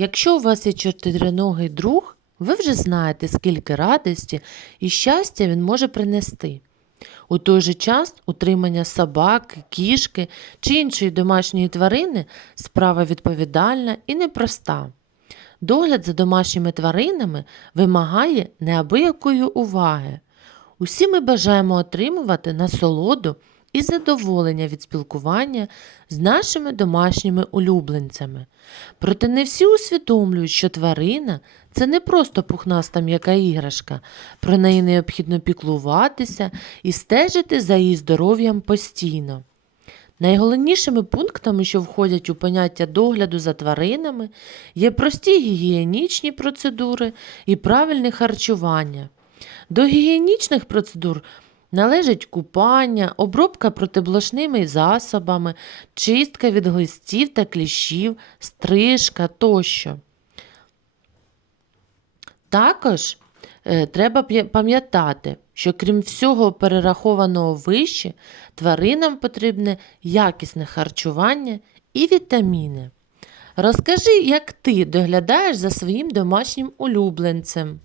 Якщо у вас є чотириногий друг, ви вже знаєте, скільки радості і щастя він може принести. У той же час утримання собаки, кішки чи іншої домашньої тварини справа відповідальна і непроста. Догляд за домашніми тваринами вимагає неабиякої уваги. Усі ми бажаємо отримувати насолоду і задоволення від спілкування з нашими домашніми улюбленцями. Проте не всі усвідомлюють, що тварина це не просто пухнаста м'яка іграшка. Про неї необхідно піклуватися і стежити за її здоров'ям постійно. Найголовнішими пунктами, що входять у поняття догляду за тваринами, є прості гігієнічні процедури і правильне харчування. До гігієнічних процедур належать купання, обробка протиблошними засобами, чистка від глистів та кліщів, стрижка тощо. Також е, треба пам'ятати, що крім всього перерахованого вище, тваринам потрібне якісне харчування і вітаміни. Розкажи, як ти доглядаєш за своїм домашнім улюбленцем.